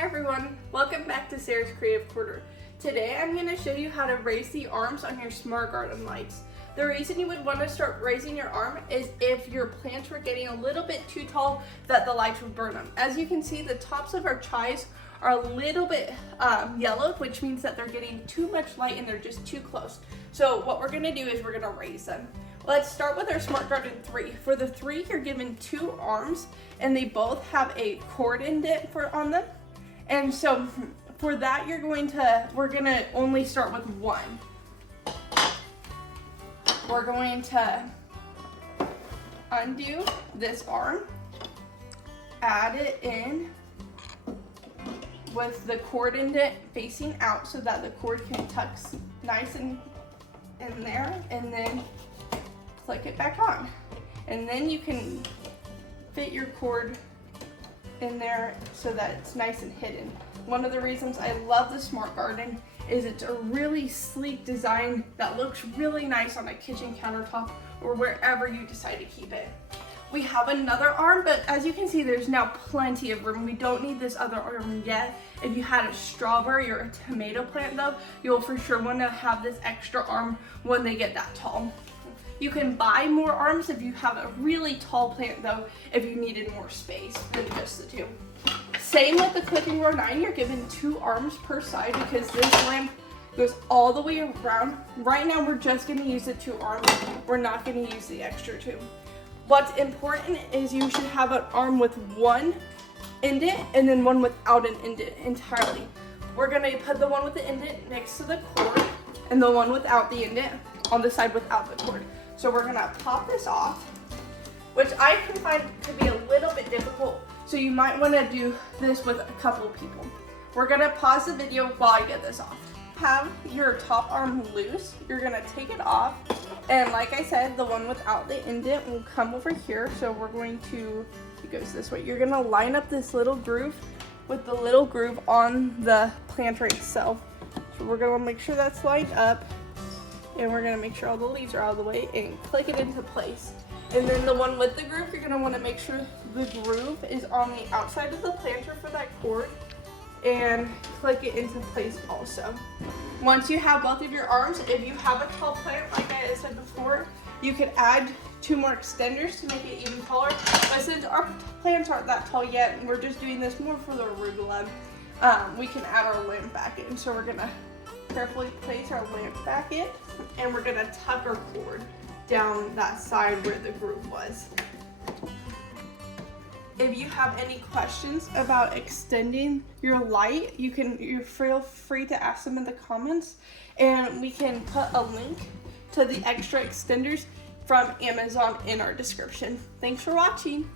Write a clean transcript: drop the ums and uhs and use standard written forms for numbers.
Hi everyone, welcome back to Sarah's Creative Corner. Today I'm going to show you how to raise the arms on your Smart Garden lights. The reason you would want to start raising your arm is if your plants were getting a little bit too tall that the lights would burn them. As you can see, the tops of our chives are a little bit yellowed, which means that they're getting too much light and they're just too close. So what we're going to do is we're going to raise them. Let's start with our Smart Garden 3. For the 3, you're given 2 arms and they both have a cord indent on them. And so for that, we're gonna only start with 1. We're going to undo this arm, add it in with the cord indent facing out so that the cord can tuck nice and in there, and then click it back on. And then you can fit your cord in there so that it's nice and hidden. One of the reasons I love the Smart Garden is it's a really sleek design that looks really nice on a kitchen countertop or wherever you decide to keep it. We have another arm, but as you can see, there's now plenty of room. We don't need this other arm yet. If you had a strawberry or a tomato plant though, you'll for sure want to have this extra arm when they get that tall. You can buy more arms if you have a really tall plant though, if you needed more space than just the 2. Same with the clipping row 9, you're given 2 arms per side because this lamp goes all the way around. Right now we're just going to use the 2 arms. We're not going to use the extra 2. What's important is you should have an arm with 1 indent and then one without an indent entirely. We're going to put the one with the indent next to the cord and the one without the indent on the side without the cord. So we're going to pop this off, which I can find to be a little bit difficult. So you might want to do this with a couple of people. We're going to pause the video while I get this off. Have your top arm loose. You're going to take it off. And like I said, the one without the indent will come over here. So we're going to, it goes this way. You're going to line up this little groove with the little groove on the planter itself. So we're going to make sure that's lined up. And we're going to make sure all the leaves are out of the way and click it into place. And then the one with the groove, you're going to want to make sure the groove is on the outside of the planter for that cord and click it into place also. Once you have both of your arms, if you have a tall plant, like I said before, you could add 2 more extenders to make it even taller. But since our plants aren't that tall yet, and we're just doing this more for the arugula, we can add our lamp back in. So we're going to carefully place our lamp back in, and we're going to tuck our cord down that side where the groove was. If you have any questions about extending your light, you feel free to ask them in the comments, and we can put a link to the extra extenders from Amazon in our description. Thanks for watching.